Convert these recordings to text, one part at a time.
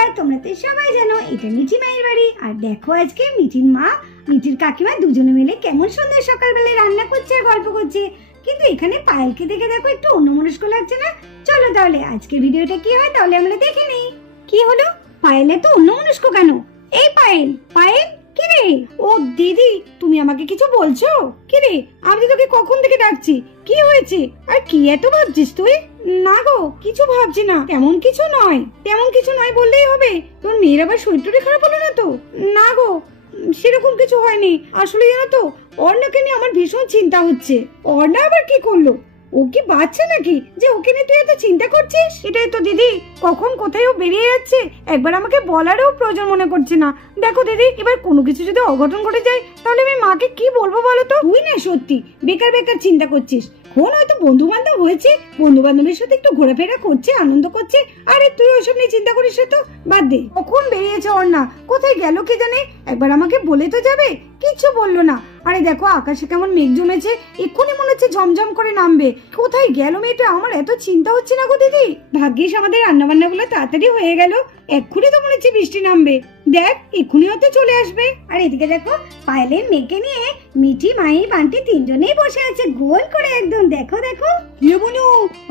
বন্ধুরা, তোমরা তো সবাই জানো এটা মিঠি মায়ের বাড়ি। আর দেখো আজকে মিঠির মা মিঠির কাকিমা দুজনে মিলে কেমন সুন্দর সকালবেলায় রান্না করছে আর গল্প করছে। কিন্তু এখানে পায়েলকে দেখে দেখো একটু অন্যমনস্ক লাগছে না? চলো তাহলে আজকের ভিডিওটা কি হয় তাহলে আমরা দেখে নেই। কি হলো, পায়েলে তো অন্যমনস্ক কেন? এই পায়েল, পায়েল কি রে? ও দিদি, তুমি আমাকে কিছু বলছো? কি রে, আমি তোকে কখন থেকে ডাকছি, কি হয়েছে? আর কি এত ভাবছিস তুই? না গো, কিছু ভাবছি না, তেমন কিছু নয়। তেমন কিছু নয় বললেই হবে? তোর মেয়ের আবার শরীরটা খারাপ হলো না তো? না গো, সেরকম কিছু হয়নি। আসলে জানো তো, অর্ণাকে নিয়ে আমার ভীষণ চিন্তা হচ্ছে। অর্ণা আবার কি করলো? ও কি বাচ্চা নাকি যে ওকে নিয়ে তুই এত চিন্তা করছিস? এটাই তো দিদি, কখন কোথায় ও বেরিয়ে যাচ্ছে একবার আমাকে বলারও প্রয়োজন মনে করছে না। দেখো দিদি, এবার কোনো কিছু যদি অঘটন ঘটে যায় তাহলে আমি মাকে কি বলবো বলো তো? তুই না সত্যি বেকার বেকার চিন্তা করছিস। কোন হয়তো বন্ধু বান্ধব হয়েছে, বন্ধু বান্ধবের সাথে একটু ঘোরাফেরা করছে, আনন্দ করছে। আরে তুই ওইসব নিয়ে চিন্তা করিস তো, বাদ দে। কখন বেরিয়েছে অর্ণা, কোথায় গেল কে জানে? একবার আমাকে বলে তো যাবে। কিচ্ছু বললো না। আরে দেখো আকাশে কেমন মেঘ জমেছে, এক্ষুনি মনে হচ্ছে ঝমঝম করে নামবে। কোথায় গেল মেয়েটা? আমার এত চিন্তা হচ্ছে না গো দিদি। ভাগ্যিস আমাদের রান্না বান্না গুলো তাড়াতাড়ি হয়ে গেল, এক্ষুনি তো মনে হচ্ছে বৃষ্টি নামবে। দেখ এক্ষুনি হয়তো চলে আসবে। আর এদিকে দেখো পায়েলের মেয়েকে নিয়ে মিঠি, মাই, বান্টি তিনজনেই বসে আছে গোল করে একদম। দেখো দেখো। কে বুনু,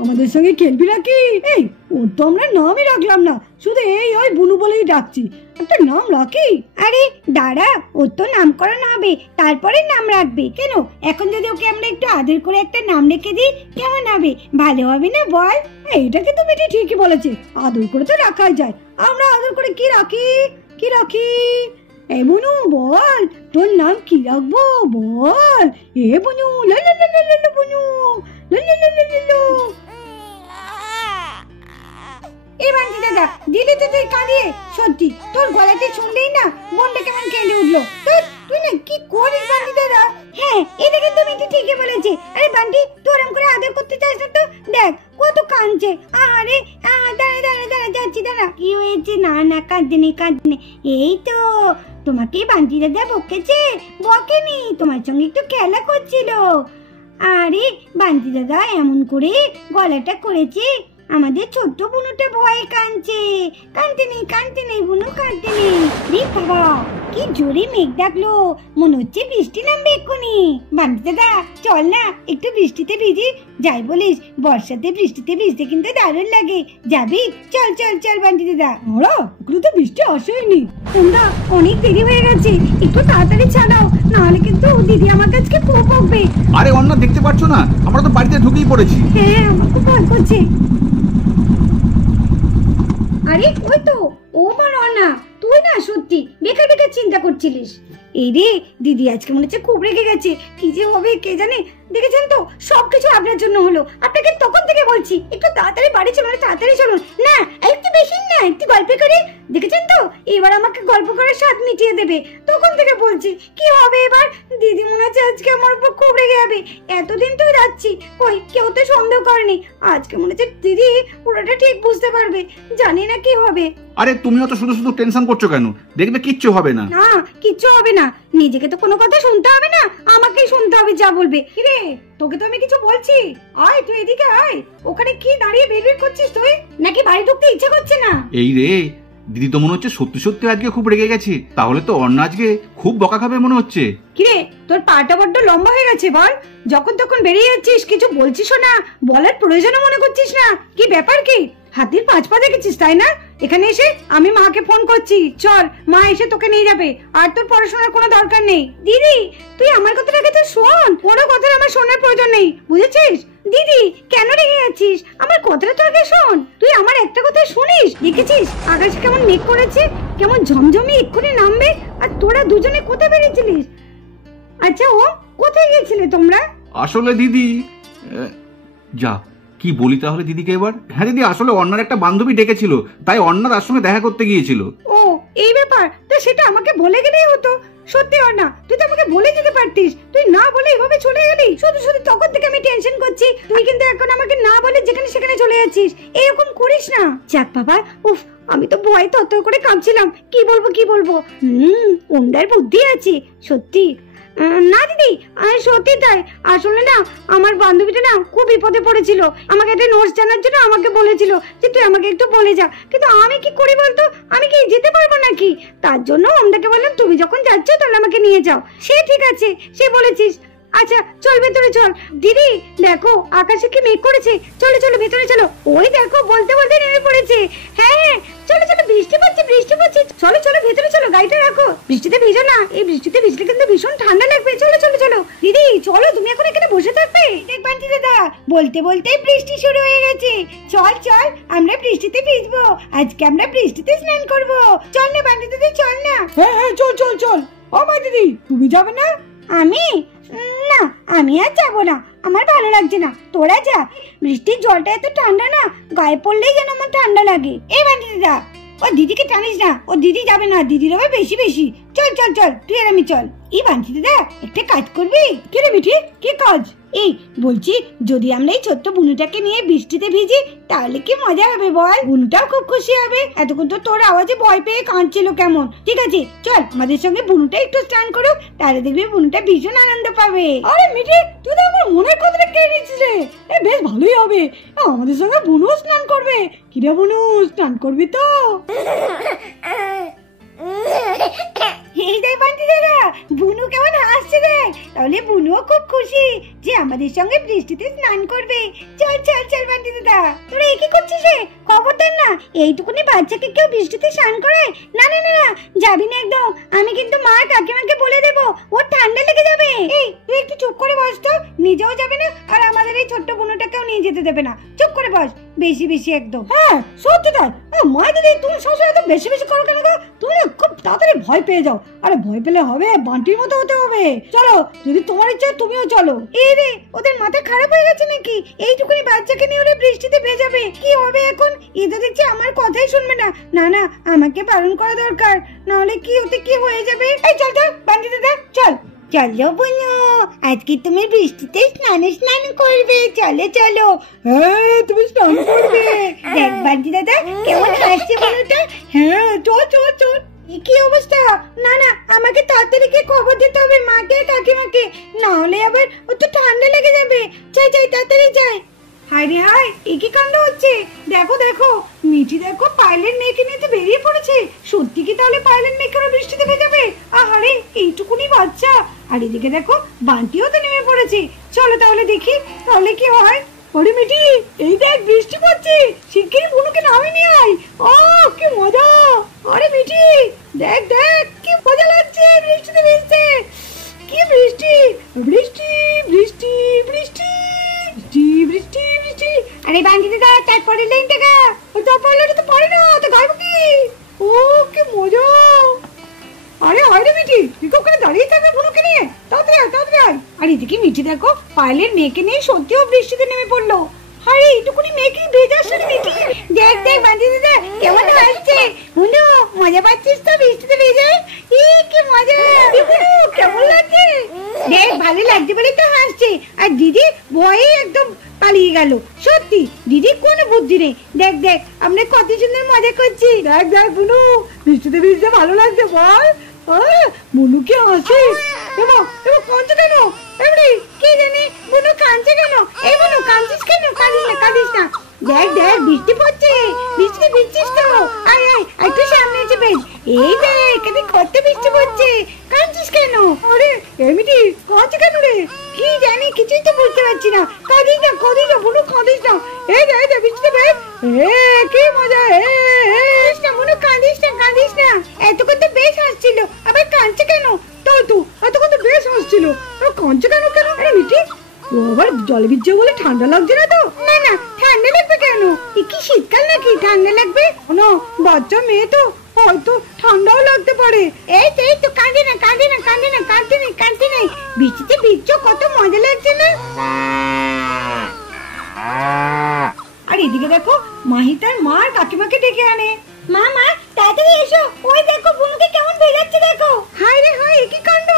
আমাদের সঙ্গে খেলবি নাকি? এই ওর তো আমরা নামই রাখলাম না, শুধু এই ওই বুনু বলেই ডাকছি। একটা নাম রাখি। আরে দাঁড়া, ওর তো নামকরণ হবে, তারপরে নাম রাখবে। কেন এখন যদি ওকে আমরা একটু আদর করে একটা নাম রেখে দিই কেমন হবে? ভালো হবে না বল? এইটা কিন্তু মিঠি ঠিকই বলেছে, আদর করে তো রাখাই যায়। আমরা আদর করে কি রাখি? কি রাখি? এ বুনু বল, তোর নাম কি রাখবো বল? এ বুনু, লা লা লা লা লা বুনু, লা লা লা লা লা। এই বান্টি দাদা, দিদি তো তুই কাঁদিয়ে, সত্যি তোর গলাতে শুনলেই না মনটা কেমন কেঁদে উঠলো। তুই না কি করিস বান্টি দাদা? হ্যাঁ, এটা কিন্তু মিঠি ঠিকই বলেছে। আরে বান্টি, তুই ওরম করে আদর করতে চাস না তো? দেখ কত কাঁদছে। আরে দাঁড়া দাঁড়া দাঁড়া, যাচ্ছি দাঁড়া। কি হয়েছে? না না, কাঁদতে নেই কাঁদতে নেই। এই তো তোমাকে বান্টি দাদা বকেছে? বকেনি, তোমার সঙ্গে একটু খেলা করছিল। আরে বান্টি দাদা এমন করে গলাটা করেছে, আমাদের ছোট্ট বুনুটা ভয়ে কাঁদছে। কাঁদতে নেই বুনু, কাঁদতে নেই। রে বাবা, কি জোরে মেঘ ডাকলো, মনে হচ্ছে বৃষ্টি নামবে এক্ষুনি। বান্টি দাদা চল না একটু বৃষ্টিতে ভিজি। যাই বলিস, বর্ষাতে বৃষ্টিতে ভিজতে কিন্তু দারুণ লাগে। যাবি? চল চল চল বান্টি দাদা। ওরা এখনো তো বৃষ্টি আসেনি। তোমরা অনেক দেরি হয়ে গেছে, একটু তাড়াতাড়ি ছাড়াও, নাহলে কিন্তু দিদি আমার কাছে খুব বকবে। আরে অন্য দেখতে পাচ্ছ না, আমরা তো বাড়িতে ঢুকেই পড়েছি। হ্যাঁ, আমার খুব ভয় করছে। আরে ওই তো ও না, তুই না সত্যি বেকার বেকার চিন্তা করছিলিস। এই রে দিদি আজকে মনে হচ্ছে খুব রেগে গেছে, কি যে হবে কে জানে। দেখেছেন তো সবকিছু আপনার জন্য হলো। আপনাকে তখন থেকে বলছি একটু তাড়াতাড়ি বাড়ি চলুন, তাড়াতাড়ি চলুন। না একটু বেশি না, একটু গল্প করে। দেখেছেন তো এবার আমাকে গল্প করার স্বাদ মিটিয়ে দেবে। তখন থেকে বলছি কি হবে এবার? দিদি মনে হচ্ছে আজকে আমার উপর খুব রেগে যাবে। এতদিন তো যাচ্ছি, কই কেউ তো সন্দেহ করেনি। আজকে মনে হচ্ছে দিদি পুরোটা ঠিক বুঝতে পারবে। জানি না কি হবে। আরে তুমিও তো শুধু শুধু টেনশন করছো কেন? দেখবে কিচ্ছু হবে না। না কিচ্ছু হবে না, নিজেকে তো কোনো কথা শুনতে হবে না, আমাকেই শুনতে হবে যা বলবে। কিরে, তোকে তো আমি কিছু বলছি, আয় তুই এদিকে আয়। ওখানে কি দাঁড়িয়ে বেরবের করছিস তুই? নাকি বাড়ি ঢুকতে ইচ্ছে করছে না? এই রে, দিদি তো মনে হচ্ছে সত্যি সত্যি আজকে খুব রেগে গেছে। তাহলে তো অন্য আজকে খুব বকা খাবে মনে হচ্ছে। কিরে, তোর পাটা বড্ড লম্বা হয়ে গেছে বল। যখন তখন বেরিয়ে যাচ্ছিস, কিছু বলছিস না, বলার প্রয়োজনও মনে করছিস না। কি ব্যাপার কি? হাতির পাঁচ পা দেখেছিস তাই না? এখানে এসে আমি মাকে ফোন করছি, চল মা এসে তোকে নিয়ে যাবে। আর তোর পড়াশোনার কোনো দরকার নেই। দিদি তুই আমার কথাটাকে তো শোন, কোনো কথা আমার শোনার প্রয়োজন নেই, বুঝেছিস? দিদি কেন রেগে যাচ্ছিস? আমার কথাটা তো আগে শোন। তুই আমার একটা কথা শুনিস? দেখেছিস আকাশে কেমন মেঘ করেছে, কেমন ঝমঝমে এক্ষুনি নামবে। আর তোরা দুজনে কোথায় বেরিয়েছিলিস? আচ্ছা ও কোথায় গিয়েছিলে তোমরা? আসলে দিদি যা কি বলি তাহলে দিদিকে এবার। হ্যাঁ দিদি, আসলে অন্যার একটা বান্ধবী ডেকেছিল, তাই অন্যা তার সঙ্গে দেখা করতে গিয়েছিল। ও এই ব্যাপার, তো সেটা আমাকে বলে গেলেই হতো। সত্যি অন্যা, তুই তো আমাকে বলে যেতে পারতিস। তুই না বলে এইভাবে চলে গেলি। শুধু শুধু তখন থেকে আমি টেনশন করছি, তুই কিন্তু এখন আমাকে না বলে যেখানে সেখানে চলে যাচ্ছিস। এরকম করিস না। যাক বাবা, উফ আমি তো ভয় তত্তর করে কাঁপছিলাম, কি বলবো কি বলবো। ওন্দার বুদ্ধি আছে সত্যি। না দিদি, সত্যি তাই। আসলে না আমার বান্ধবীটা না খুব বিপদে পড়েছিল, আমাকে একটা নোটস জানার জন্য আমাকে বলেছিল যে তুই আমাকে একটু বলে যা, কিন্তু আমি কি করি বলতো, আমি কি যেতে পারবো নাকি? তার জন্য ওমদাকে বললাম তুমি যখন যাচ্ছ তাহলে আমাকে নিয়ে যাও। সে ঠিক আছে, সে বলেছিস। আচ্ছা চল ভেতরে চল। দিদি দেখো আকাশে কি মেঘ করেছে, চলো চলো ভেতরে চলো। ওই দেখো বলতে বলতে নেমে পড়েছে। হ্যাঁ হ্যাঁ চলো চলো, বৃষ্টি পড়ছে বৃষ্টি পড়ছে, চলো চলো ভেতরে চলো, গাড়িটা রাখো। বৃষ্টিতে ভিজো না, এই বৃষ্টিতে ভিজলে কিন্তু ভীষণ ঠান্ডা লাগবে। চলো চলো চলো দিদি চলো, তুমি এখন এখানে বসে থাকবে? দেখ বান্টি দাদা, বলতে বলতে বৃষ্টি শুরু হয়ে গেছে। চল চল আমরা বৃষ্টিতে ভিজবো, আজকে আমরা বৃষ্টিতে স্নান করবো। চল না বান্টি দাদা চল না। হ্যাঁ হ্যাঁ চল চল চল। ও মা দিদি তুমি যাবে না? আমি না, আমি আর যাবো না, আমার ভালো লাগছে না, তোরা যা। বৃষ্টির জলটা এত ঠান্ডা না, গায়ে পড়লেই যেন আমার ঠান্ডা লাগে। এই বান্টি দাদা, ও দিদিকে টানিস না, ও দিদি যাবে না, দিদির হবে বেশি বেশি। চল চল চল তুই আর আমি চল। এই বান্টি দাদা একটা কাজ করবি? কি রে মিঠি, কি কাজ? এই বলছি, যদি আমরা এই ছোট্ট বুনুটাকে নিয়ে বৃষ্টিতে ভিজি তাহলে কি মজা হবে বল? বুনুটাও খুব খুশি হবে। এতক্ষণ তো তোর আওয়াজে ভয় পেয়ে কাঁদছিল কেমন। ঠিক আছে চল, আমাদের সঙ্গে বুনুটা একটু স্নান করুক, তাহলে দেখবি বুনুটা ভীষণ আনন্দ পাবে। আরে মিঠি তুই তো আমার মনের কথাটা কেড়ে নিচ্ছিস রে। বেশ ভালোই হবে, আমাদের সঙ্গে বুনু স্নান করবে। কিরে বুনু, স্নান করবি তো? এই দেখ বান্টি দাদা, বুনু কেমন হাসছে দেখ। তাহলে বুনুও খুব খুশি যে আমাদের সঙ্গে বৃষ্টিতে স্নান করবে। চল চল চল বান্টি দাদা, তোরা কি করছিস রে? খবরদার না, এইটুকুনি বাচ্চাকে কেউ বৃষ্টিতে স্নান করে? না না না না, যাবি না একদম। আমি কিন্তু মা কাকিমাকে বলে দেবো, ওর ঠান্ডা লেগে যাবে। এই তুই একটু চুপ করে বস তো, নিজেও যাবে না আর আমাদের এই ছোট্ট বুনুটাকেও নিয়ে যেতে দেবে না। চুপ করে বস, বেশি বেশি একদম। হ্যাঁ সত্যি তাই। মা দিদি তুমি সবসময় এত বেশি বেশি করো কেন গো? তুমি না খুব তাড়াতাড়ি ভয় পেয়ে যাও। আরে ভয় পেলে হবে, বান্টির মতো হতে হবে। চলো যদি তোমার ইচ্ছা তুমিও চলো। এই রে, ওদের মাথা খারাপ হয়ে গেছে নাকি? এইটুকুনি বাচ্চাকে নিয়ে ওরা বৃষ্টিতে ভেজাবে, কি হবে এখন? এ তো দেখছি আমার কথাই শুনবে না। না না, আমাকে বারণ করা দরকার, নাহলে কি ওতে কি হয়ে যাবে। এই চল চল বান্টি দাদা চল। চলো বুনু, আজকে তুমি বৃষ্টিতে স্নান করবে, চলো চলো। হ্যাঁ তুমি স্নান করবে। দেখ বান্টি দাদা কেমন হাসছে বুনুটা। হ্যাঁ চল চল চল। কি অবস্থা? না না, আমাকে তাড়াতাড়ি গিয়ে খবর দিতে হবে মাকে কাকিমাকে, না হলে আবার ও তো ঠান্ডা লেগে যাবে। যাই যাই তাড়াতাড়ি যাই। হায় রে হায়, কি কাণ্ড হচ্ছে? দেখো দেখো মিঠি, দেখো পায়েলের মেয়েকে নিয়ে তো বেরিয়ে পড়েছে। সত্যি কি তাহলে পায়েলের মেয়েকে ওরা বৃষ্টিতে ভেজাবে? আহারে এইটুকুনি বাচ্চা। আর এদিকে দেখো বান্টিও তো নেমে পড়েছে। চলো তাহলে দেখি তাহলে কি হয়। আরে মিঠি এই দেখ বৃষ্টি পড়ছে, শিগগিরই বুনুকে নামিয়ে নিয়ে আয়। ও কি মজা। আরে মিঠি দেখ দেখ কি মজা লাগছে বৃষ্টিতে ভিজতে। কি বৃষ্টি বৃষ্টি বৃষ্টি বৃষ্টি বৃষ্টি বৃষ্টি বৃষ্টি। আরে বান্টি দাদা তারপরে লাইনটা গা। তারপরে তো পারি না, তো গাইব কি? ও কি মজা। আরে আরে মিঠি তুই ওখানে দাঁড়িয়ে থাকবে বুনুকে নিয়ে, তাড়াতাড়ি আয় তাড়াতাড়ি আয়। আর এদিকে মিঠি দেখো পায়েলের মেয়েকে নিয়ে সত্যিও বৃষ্টিতে নেমে পড়লো। আরে এইটুকুনি মেয়েকে ভেজাস না মিঠি। দেখ দেখ বান্টি দাদা কেমন হাসছে। বুনু মজা পাচ্ছিস তো বৃষ্টিতে ভেজে? কি মজা, কেমন লাগছে? দেখ ভালো লাগছে বলে তো হাসছে। আর দিদি ভয়ে একদম পালিয়ে গেল। সত্যি দিদি কোনো বুদ্ধি নেই। দেখ দেখ আমরা কত সুন্দর মজা করছি। দেখ দেখ বুনু বৃষ্টিতে ভিজতে ভালো লাগছে বল। বুনু কি হাসে। এবার এবার কাঁদছে কেন? এমনি কি জানি বুনু কাঁদছে কেন? এই বুনু কাঁদছিস কেন? কাঁদিস না কাঁদিস না। দেখ দেখ বৃষ্টি পড়ছে, বৃষ্টি ভিজছিস তো। আয় আয় একটু সামনে এসে বেশ। এই দেখ এখানে কত বৃষ্টি পড়ছে, কাঁদছিস কেন? আরে এমনি কাঁদছে কেন রে? কি জানি কিছুই তো বুঝতে পারছি না। কাঁদিস না কাঁদিস না বুনু কাঁদিস না। এই দে বৃষ্টিতে বেশ। কি মজা। কাঁদিস না বুনু, কাঁদিস না কাঁদিস না। এতক্ষণ তো বেশ হাসছিল, আবার কাঁদছে কেন? তাই তো এতক্ষণ তো বেশ হাসছিল, কাঁদছে কেন কেন? আরে মিঠি ও আবার জলে ভিজছে বলে ঠান্ডা লাগছে না তো? না না, ঠান্ডা লাগবে কেন? কি শীতকাল নাকি ঠান্ডা লাগবে? না বাচ্চা মেয়ে তো, হয়তো ঠান্ডাও লাগতে পারে। এই তো কাঁদে না কাঁদে না কাঁদে না, কাঁদতে নেই কাঁদতে নেই। বৃষ্টিতে ভিজছো কত মজা লাগছে না? আর এদিকে দেখো মাহি তার মা আর কাকিমাকে ডেকে আনে। মা মা তাড়াতাড়ি এসো, ওই দেখো বুনুকে কেমন ভেজাচ্ছে দেখো। হায় রে হায় কি কাণ্ড।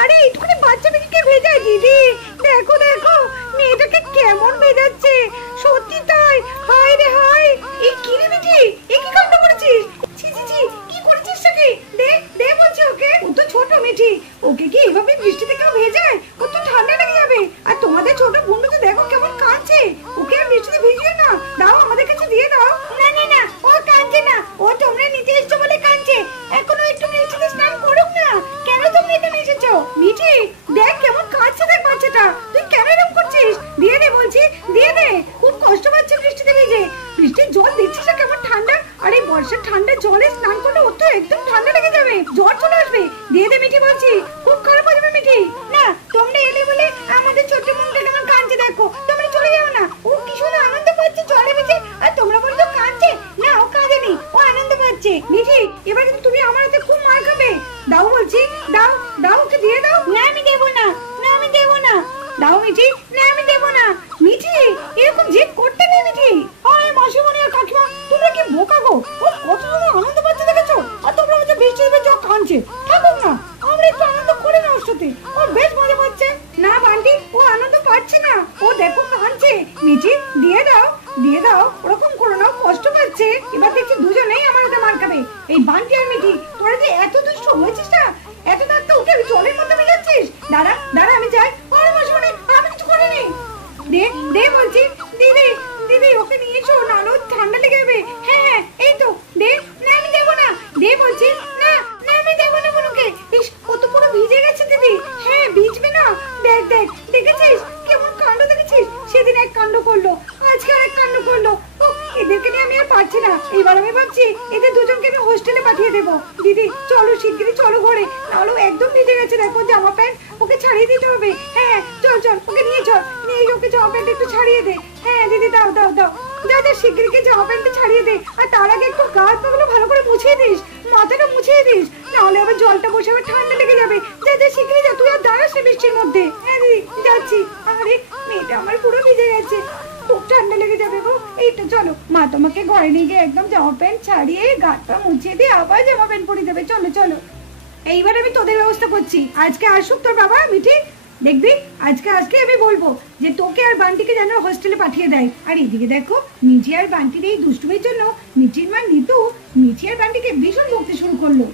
আরে এইটুকুনি বাচ্চা মেয়েকে ভেজায় দিদি। দেখো দেখো মেয়েটাকে কেমন ভেজাচ্ছে। সত্যি তাই, হায় রে হায়। এই কি রে মিঠি, এই কি কাণ্ড করেছিস? ছি ছি ছি কি করেছিস নাকি? দে দে বলছি ওকে। ও তো ছোট মিঠি, ওকে কি এভাবে বৃষ্টি থেকে বর্ষার ঠান্ডা জলে স্নান করলে ওর তো একদম ঠান্ডা লেগে যাবে, জ্বর চলে আসবে। দিয়ে দে মিঠি বলছি, খুব খারাপ হয়ে যাবে মিঠি। না তোমরা এলে বলে আমাদের ছোট্ট মনটা কেমন কাঁদছে দেখো, তোমরা চলে যাও না। ও কি সুন্দর আনন্দ পাচ্ছে জলে ভিজে, আর তোমরা বলছো কাঁদছে। না ও কাঁদেনি, ও আনন্দ পাচ্ছে। মিঠি এবার কিন্তু তুমি আমার হাতে খুব মার খাবে। দাও বলছি, দাও দাও, ওকে দিয়ে দাও। না আমি দেবো না, না আমি দেবো না। দাও মিঠি, না আমি দেবো না। মিঠি এরকম জেদ করতে নেই মিঠি। আরে মাসিমণি আর কাকিমা তোমরা কি বোকা গো, ও কত সুন্দর আনন্দ পাচ্ছে দেখেছো, আর তোমরা হচ্ছে বৃষ্টি হবে যা কাঁদছে। থাকুক না, আমরা একটু আনন্দ করে না ওর সাথে, ও বেশ মজা পাচ্ছে। না বান্টি ও আনন্দ পাচ্ছে না, ও দেখো কাঁদছে। মিঠি দিয়ে দাও, দিয়ে দাও, ওরকম করো না, ও কষ্ট পাচ্ছে। এবার দেখছি দুজনেই আমার হাতে মার খাবে, এই বান্টি আর মিঠি। তোরা যে এত দুষ্ট হয়েছিস না, এত রাত উঠে জলের মধ্যে মিলাচ্ছিস। দাঁড়া দাঁড়া আমি যাই। আরে মাসিমণি আমি কিছু করিনি। দে দে বলছি, দিদি দিদি ওকে নিয়ে এসো, নাহলে ওর ঠান্ডা লেগে যাবে। হ্যাঁ হ্যাঁ এই তো দে। না আমি দেবো না, দে বলছি। না না আমি দেবো না বলুকে। ইস ও তো পুরো ভিজে গেছে দিদি। হ্যাঁ ভিজবে না, দেখ দেখ দেখেছিস কেমন কাণ্ড দেখেছিস, সেদিন এক কাণ্ড করলো, আজকে আরেক কাণ্ড করলো। এদেরকে নিয়ে আমি আর পারছি না। এবার আমি ভাবছি এদের দুজনকে আমি হোস্টেলে পাঠিয়ে দেবো। দিদি চলো শিগগিরই চলো ঘরে, নাহলে ও একদম ভিজে গেছে দেখো, জামা প্যান্ট ওকে ছাড়িয়ে দিতে হবে। হ্যাঁ চল চল ওকে নিয়ে চল, নিয়ে ওকে জামা প্যান্ট একটু ছাড়িয়ে দে। হ্যাঁ দিদি দাও দাও দাও, যা যা শিগগিরকে জামা প্যান্টটা ছাড়িয়ে দে। আর তার আগে একটু গা হাত পাগুলো ভালো করে মুছিয়ে দিস, মাথাটা মুছিয়ে দিস, নাহলে আবার জলটা বসে আবার ঠান্ডা লেগে যাবে। যা যা শিগগিরই যা, তুই আর দাঁড়াস না বৃষ্টির মধ্যে। হ্যাঁ দিদি যাচ্ছি। আরে মেয়েটা আমার পুরো ভিজে গেছে, খুব ঠান্ডা লেগে যাবে গো। এই তো চলো, মা তোমাকে ঘরে নিয়ে গিয়ে একদম জামা প্যান্ট ছাড়িয়ে গাটা মুছিয়ে দিয়ে আবার জামা প্যান্ট পরিয়ে দেবে। চলো চলো, এইবার আমি তোদের ব্যবস্থা করছি। আজকে আসুক তোর বাবা মিঠি, দেখবি আজকে আমি বলবো যে তোকে আর বান্টিকে যেন হোস্টেলে পাঠিয়ে দেয়। আর এদিকে দেখো মিঠি আর বান্টির এই দুষ্টুমির জন্য মিঠির মা নিতু মিঠি আর বান্টিকে ভীষণ বকতে শুরু করলো।